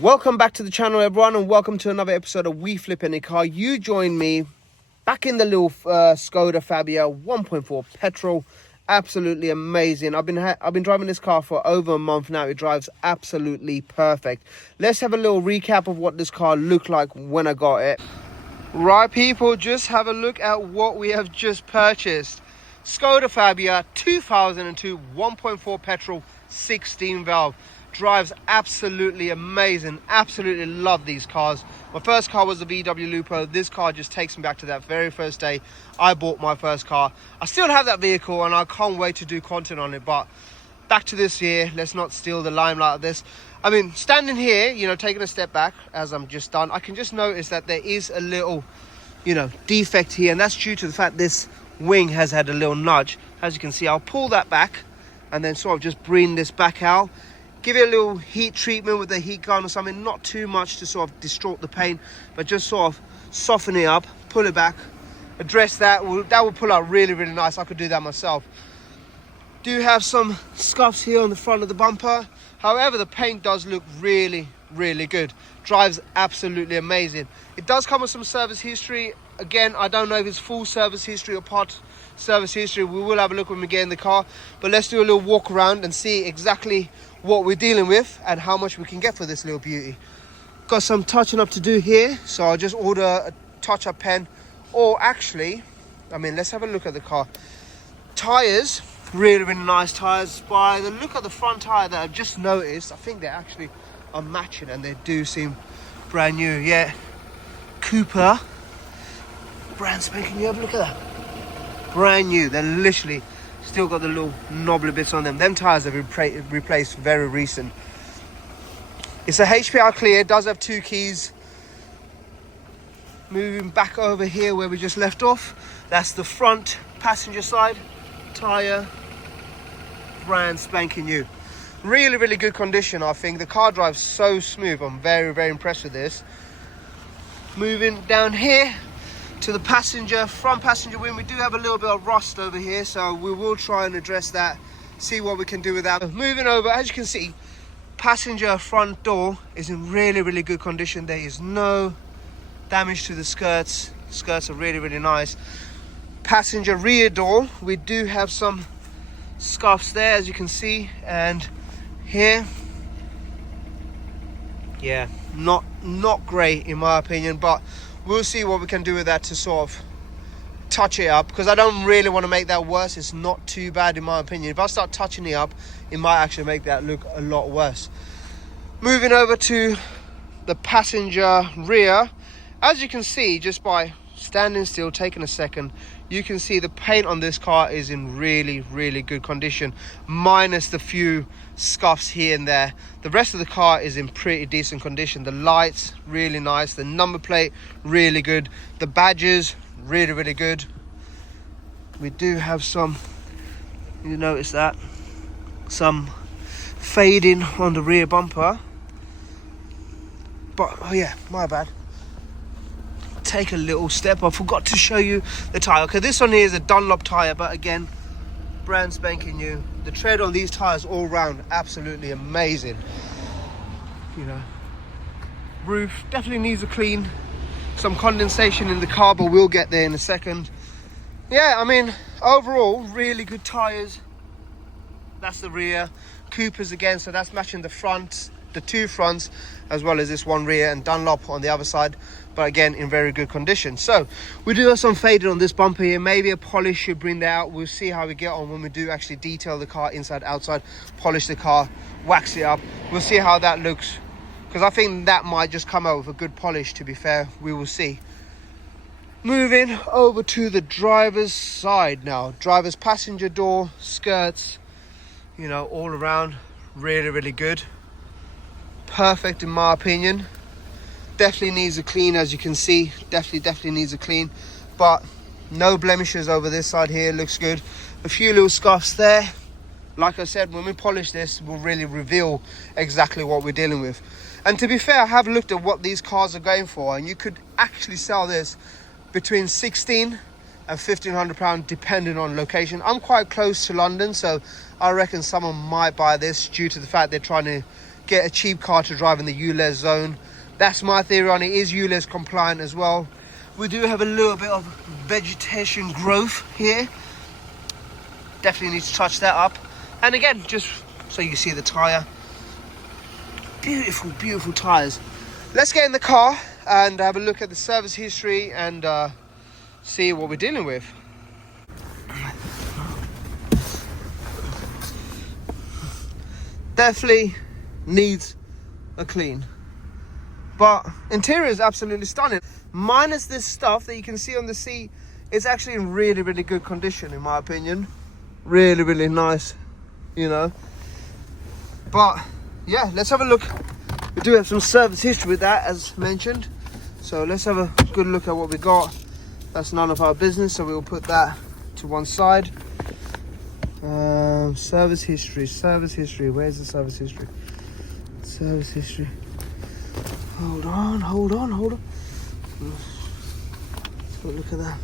Welcome back to the channel, everyone, and welcome to another episode of We Flip Any Car. You join me back in the little Skoda Fabia 1.4 petrol. Absolutely amazing. I've been driving this car for over a month now. It drives absolutely perfect. Let's have a little recap of what this car looked like when I got it. Right, people, just have a look at what we have just purchased. Skoda Fabia 2002 1.4 petrol 16 valve. Drives absolutely amazing. Absolutely love these cars. My first car was the VW Lupo. This car just takes me back to that very first day I bought my first car. I still have that vehicle and I can't wait to do content on it. But back to this year, let's not steal the limelight of this. I mean, standing here, taking a step back as I'm just done, I can just notice that there is a little, defect here, and that's due to the fact this wing has had a little nudge. As you can see, I'll pull that back and then sort of just bring this back out. Give it a little heat treatment with a heat gun or something, not too much to sort of distort the paint, but just sort of soften it up, pull it back, address that. That will pull out really, really nice. I could do that myself. Do have some scuffs here on the front of the bumper. However, the paint does look really, really good. Drives absolutely amazing. It does come with some service history. Again, I don't know if it's full service history or part service history. We will have a look when we get in the car, but let's do a little walk around and see exactly what we're dealing with and how much we can get for this little beauty. Got some touching up to do here, so I'll just order a touch-up pen. Or actually, let's have a look at the car. Tires, really, really nice tires. By the look of the front tire that I've just noticed, I think they actually are matching and they do seem brand new. Yeah, Cooper, brand spanking new. Look at that, brand new. They're literally still got the little knobbly bits on them. Them tires have been replaced very recent. It's a HPR clear, does have 2 keys. Moving back over here where we just left off, that's the front passenger side tire, brand spanking new. Really, really good condition. I think the car drives so smooth. I'm very, very impressed with this. Moving down here to the front passenger wing, we do have a little bit of rust over here, so we will try and address that, see what we can do with that. Moving over, as you can see, passenger front door is in really, really good condition. There is no damage to the skirts. Skirts are really, really nice. Passenger rear door, we do have some scuffs there, as you can see, and here, yeah, not great in my opinion, but we'll see what we can do with that to sort of touch it up, because I don't really want to make that worse. It's not too bad in my opinion. If I start touching it up, it might actually make that look a lot worse. Moving over to the passenger rear, as you can see, just by standing still, taking a second, you can see the paint on this car is in really, really good condition, minus the few scuffs here and there. The rest of the car is in pretty decent condition. The lights, really nice. The number plate, really good. The badges, really, really good. We do have some, you notice that, some fading on the rear bumper. But, oh yeah, my bad. Take a little step. I forgot to show you the tire. Okay, this one here is a Dunlop tire, but again, brand spanking new. The tread on these tires all round, absolutely amazing. Roof definitely needs a clean. Some condensation in the car, but we'll get there in a second. Yeah, overall, really good tires. That's the rear. Coopers again, so that's matching the front, the 2 fronts, as well as this one rear, and Dunlop on the other side, but again in very good condition. So we do have some faded on this bumper here. Maybe a polish should bring that out. We'll see how we get on when we do actually detail the car inside outside, polish the car, wax it up. We'll see how that looks, because I think that might just come out with a good polish. To be fair, we will see. Moving over to the driver's side now. Driver's passenger door, skirts, all around really, really good. Perfect in my opinion. Definitely needs a clean, as you can see. Definitely needs a clean, but no blemishes over this side here. Looks good. A few little scuffs there. Like I said, when we polish this, we'll really reveal exactly what we're dealing with. And to be fair, I have looked at what these cars are going for, and you could actually sell this between 16 and £1,500 depending on location. I'm quite close to London, so I reckon someone might buy this due to the fact they're trying to get a cheap car to drive in the ULEZ zone. That's my theory on it. Is ULEZ compliant as well. We do have a little bit of vegetation growth here. Definitely need to touch that up. And again, just so you see the tyre. Beautiful, beautiful tyres. Let's get in the car and have a look at the service history and see what we're dealing with. Definitely needs a clean. But interior is absolutely stunning. Minus this stuff that you can see on the seat, it's actually in really, really good condition in my opinion. Really, really nice, you know. But yeah, let's have a look. We do have some service history with that, as mentioned. So let's have a good look at what we got. That's none of our business, so we'll put that to one side. Service history. Where's the service history? Service history. Hold on. Let's have a look at that.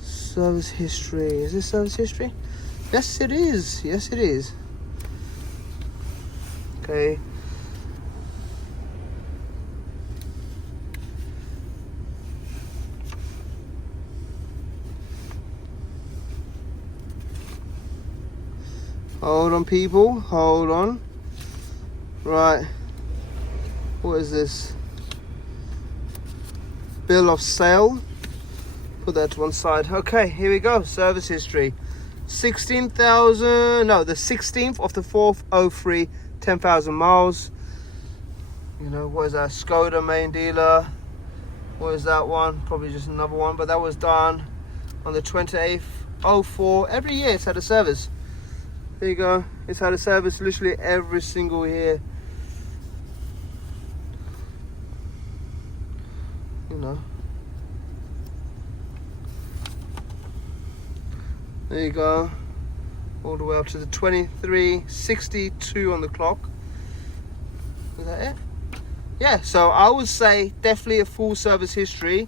Service history. Is this service history? Yes, it is. Okay. Hold on, people. Hold on. Right. What is this? Bill of sale. Put that to one side. Okay, here we go. Service history. 16,000. No, the 16th of the 4th, 03, 10,000 miles. You know, what is that? Skoda main dealer. What is that one? Probably just another one, but that was done on the 28th, 04. Every year it's had a service. There you go. It's had a service literally every single year. You know. There you go. All the way up to the 23:62 on the clock. Is that it? Yeah, so I would say definitely a full service history.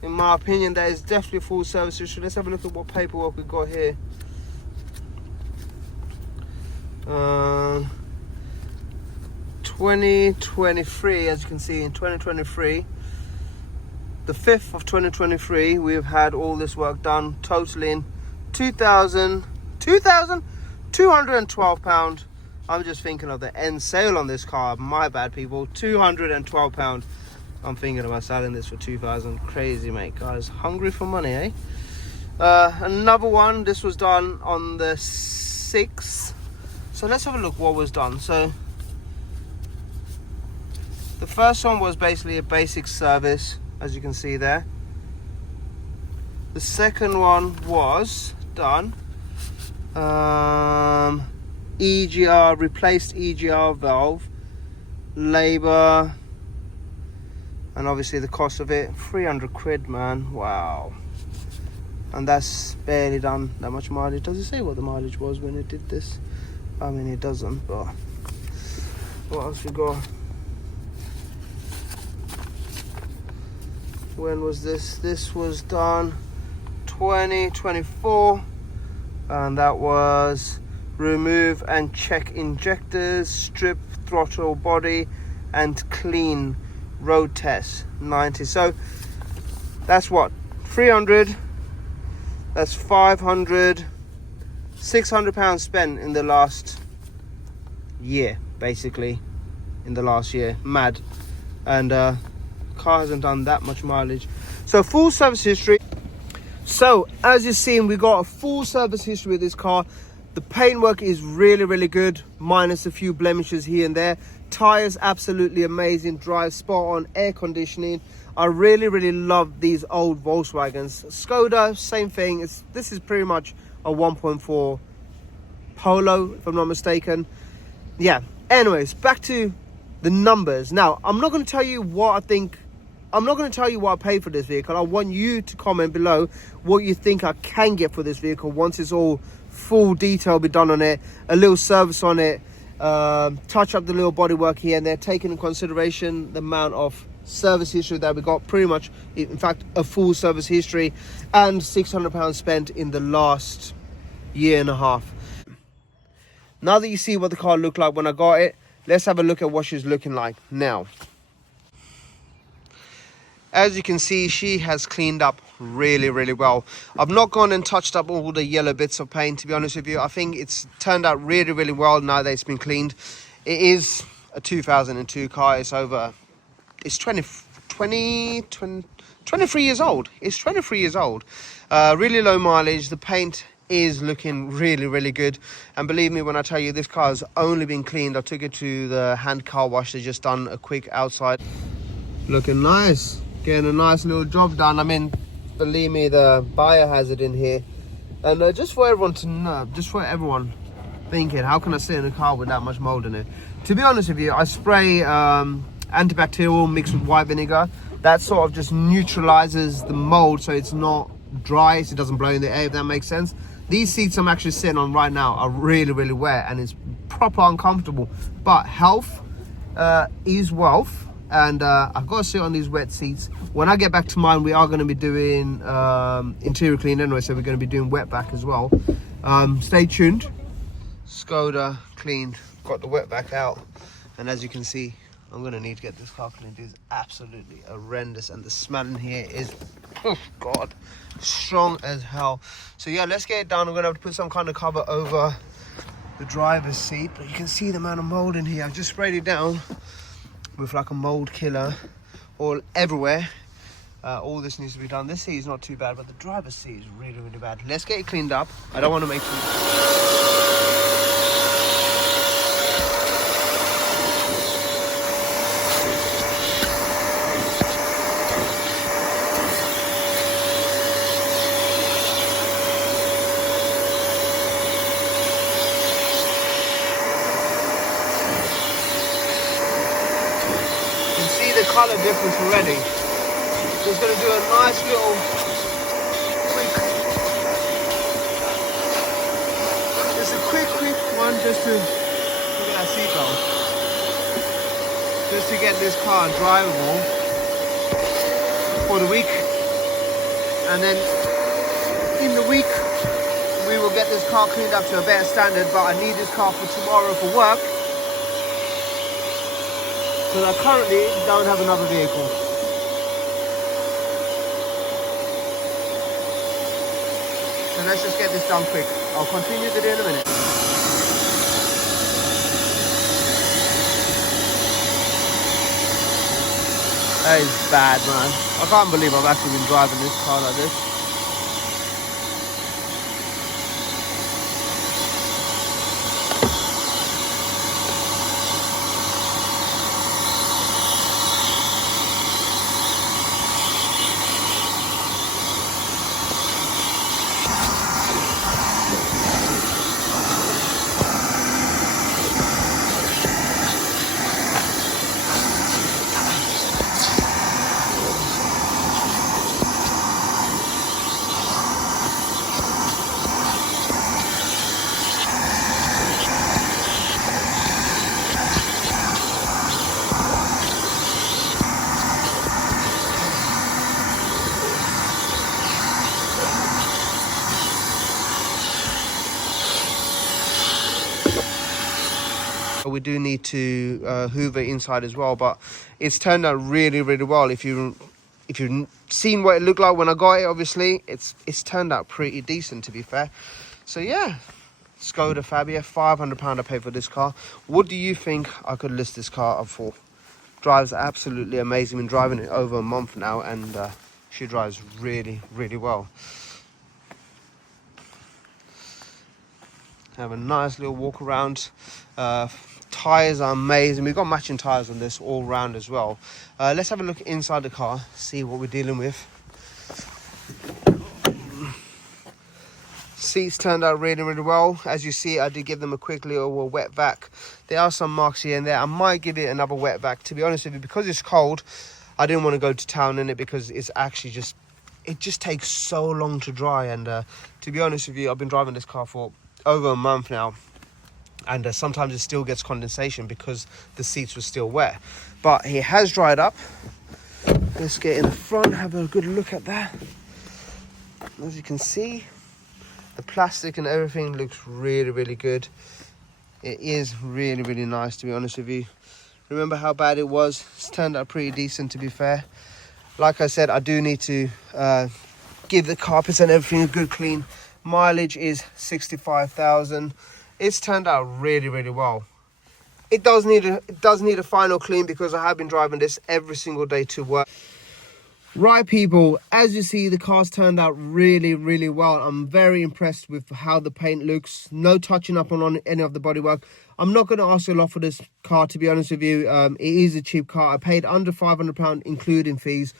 In my opinion, that is definitely a full service history. Let's have a look at what paperwork we got here. 2023, as you can see, in 2023, the 5th of 2023, we've had all this work done, totaling £2,212. I'm just thinking of the end sale on this car. My bad, people. £212. I'm thinking about selling this for £2,000. Crazy, mate, guys. Hungry for money, eh? Another one. This was done on the 6th. So let's have a look what was done. So the first one was basically a basic service, as you can see there. The second one was done. EGR, replaced EGR valve, labor, and obviously the cost of it, 300 quid, man. Wow. And that's barely done that much mileage. Does it say what the mileage was when it did this? I mean, it doesn't, but what else we got? When was this? This was done 2024, and that was remove and check injectors, strip throttle body, and clean road test 90. So that's what, 300, that's 500, £600 spent in the last year, basically, in the last year. Mad. And car hasn't done that much mileage. So full service history. So as you've seen, we got a full service history with this car. The paintwork is really, really good, minus a few blemishes here and there. Tires absolutely amazing, drive spot on, air conditioning. I really, really love these old Volkswagens. Skoda, same thing. This is pretty much a 1.4 Polo, if I'm not mistaken. Yeah, anyways, back to the numbers. Now, I'm not going to tell you what I think. I'm not going to tell you what I paid for this vehicle. I want you to comment below what you think I can get for this vehicle once it's all full detail be done on it, a little service on it, touch up the little bodywork here and there, taking in consideration the amount of service history that we got, pretty much, in fact, a full service history, and £600 spent in the last year and a half. Now that you see what the car looked like when I got it, let's have a look at what she's looking like now. As you can see, she has cleaned up really, really well. I've not gone and touched up all the yellow bits of paint, to be honest with you. I think it's turned out really, really well now that it's been cleaned. It is a 2002 car. It's 23 years old. It's 23 years old. Really low mileage. The paint is looking really, really good. And believe me when I tell you, this car has only been cleaned. I took it to the hand car wash. They just done a quick outside. Looking nice. Getting a nice little job done. I mean, believe me, the buyer has it in here. And just for everyone to know, just for everyone thinking, how can I sit in a car with that much mold in it? To be honest with you, I spray antibacterial mixed with white vinegar. That sort of just neutralizes the mold so it's not dry, so it doesn't blow in the air, if that makes sense. These seats I'm actually sitting on right now are really, really wet and it's proper uncomfortable. But health is wealth. And I've got to sit on these wet seats. When I get back to mine, we are going to be doing interior clean anyway, so we're going to be doing wet back as well. Stay tuned. Skoda cleaned, got the wet back out, and as you can see, I'm going to need to get this car cleaned. It is absolutely horrendous, and the smell in here is, oh god, strong as hell. So yeah, let's get it done. I'm going to have to put some kind of cover over the driver's seat, but you can see the amount of mold in here. I've just sprayed it down with like a mold killer all everywhere. All this needs to be done. This seat is not too bad, but the driver's seat is really, really bad. Let's get it cleaned up. I don't want to make the color difference already. Just going to do a nice little quick one just to look at that seatbelt, just to get this car drivable for the week, and then in the week we will get this car cleaned up to a better standard. But I need this car for tomorrow for work, because I currently don't have another vehicle. So let's just get this done quick. I'll continue to do in a minute. That is bad, man. I can't believe I've actually been driving this car like this. We do need to hoover inside as well, but it's turned out really, really well. If you've seen what it looked like when I got it, obviously it's turned out pretty decent, to be fair. So yeah, Skoda Fabia, £500 I paid for this car. What do you think I could list this car up for? Drives absolutely amazing. Been driving it over a month now, and she drives really, really well. Have a nice little walk around. Tires are amazing. We've got matching tires on this all round as well. Let's have a look inside the car, see what we're dealing with. Seats turned out really, really well. As you see, I did give them a quick little wet vac. There are some marks here and there. I might give it another wet vac, to be honest with you, because it's cold. I didn't want to go to town in it, because it's actually it just takes so long to dry. And to be honest with you, I've been driving this car for over a month now, and sometimes it still gets condensation because the seats were still wet, but it has dried up. Let's get in the front, have a good look at that. As you can see, the plastic and everything looks really, really good. It is really, really nice, to be honest with you. Remember how bad it was? It's turned out pretty decent, to be fair. Like I said, I do need to give the carpets and everything a good clean. Mileage is 65,000. It's turned out really, really well. It does need a final clean because I have been driving this every single day to work. Right, people, as you see, the car's turned out really, really well. I'm very impressed with how the paint looks. No touching up on any of the bodywork. I'm not going to ask a lot for this car, to be honest with you. It is a cheap car. I paid under £500 including fees.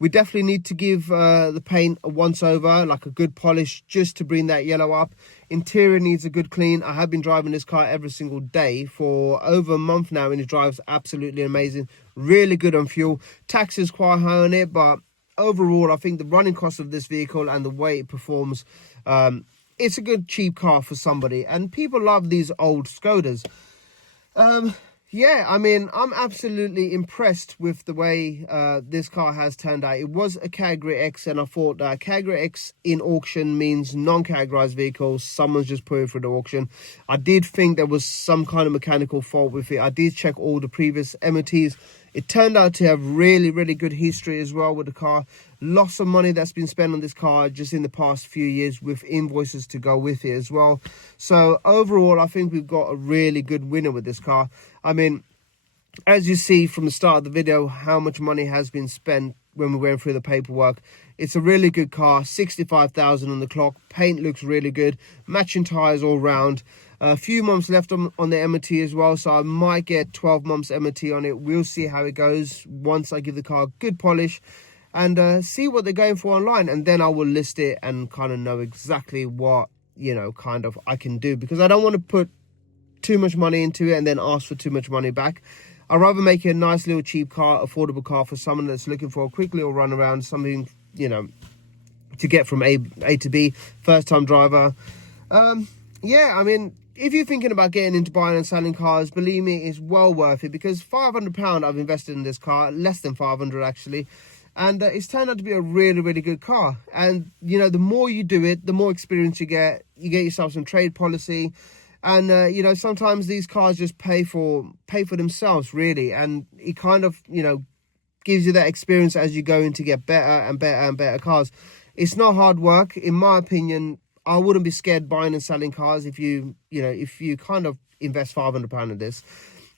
We definitely need to give the paint a once over, like a good polish, just to bring that yellow up. Interior needs a good clean. I have been driving this car every single day for over a month now, and it drives absolutely amazing. Really good on fuel. Tax is quite high on it, but overall, I think the running cost of this vehicle and the way it performs, it's a good cheap car for somebody. And people love these old Skodas. Yeah, I mean, I'm absolutely impressed with the way this car has turned out. It was a category X, and I thought that category X in auction means non-categorized vehicles. Someone's just put it through the auction. I did think there was some kind of mechanical fault with it. I did check all the previous MOTs. It turned out to have really, really good history as well with the car. Lots of money that's been spent on this car just in the past few years, with invoices to go with it as well. So overall, I think we've got a really good winner with this car. I mean, as you see from the start of the video, how much money has been spent when we went through the paperwork. It's a really good car, 65,000 on the clock. Paint looks really good. Matching tyres all round. A few months left on the MOT as well, so I might get 12 months MOT on it. We'll see how it goes once I give the car a good polish and see what they're going for online, and then I will list it and kind of know exactly what, you know, kind of I can do, because I don't want to put too much money into it and then ask for too much money back. I'd rather make it a nice little cheap car, affordable car for someone that's looking for a quick little run around, something, you know, to get from A to B, first time driver. Yeah, I mean, if you're thinking about getting into buying and selling cars, believe me, it's well worth it, because £500 I've invested in this car, less than 500 actually, and it's turned out to be a really, really good car. And, you know, the more you do it, the more experience you get yourself some trade policy. And, you know, sometimes these cars just pay for themselves, really. And it kind of, you know, gives you that experience as you go in to get better and better and better cars. It's not hard work. In my opinion, I wouldn't be scared buying and selling cars if you kind of invest £500 in this.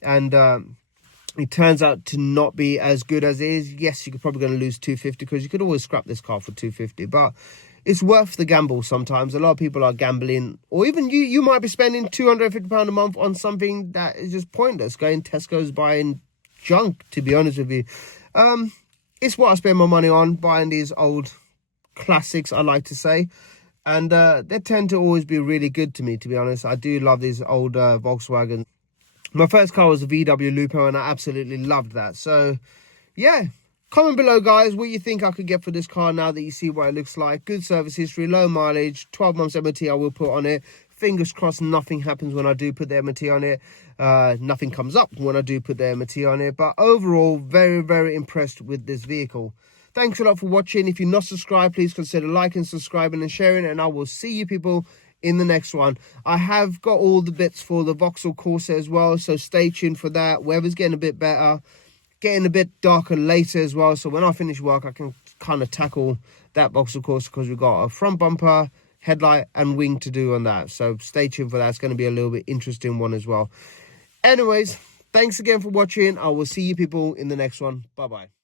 And it turns out to not be as good as it is. Yes, you're probably going to lose £250, because you could always scrap this car for £250. But it's worth the gamble sometimes. A lot of people are gambling, or even you might be spending £250 a month on something that is just pointless. Going Tesco's, buying junk, to be honest with you. It's what I spend my money on, buying these old classics, I like to say. And they tend to always be really good to me, to be honest. I do love these old Volkswagens. My first car was a VW Lupo, and I absolutely loved that. So, yeah. Comment below, guys, what you think I could get for this car now that you see what it looks like. Good service history, low mileage, 12 months MOT I will put on it. Fingers crossed nothing happens when I do put the MOT on it. Nothing comes up when I do put the MOT on it. But overall, very, very impressed with this vehicle. Thanks a lot for watching. If you're not subscribed, please consider liking, subscribing and sharing. And I will see you people in the next one. I have got all the bits for the Vauxhall Corsa as well, so stay tuned for that. Weather's getting a bit better. Getting a bit darker later as well, so when I finish work I can kind of tackle that Vauxhall Corsa, because we've got a front bumper, headlight and wing to do on that. So stay tuned for that. It's going to be a little bit interesting one as well. Anyways, thanks again for watching. I will see you people in the next one. Bye bye.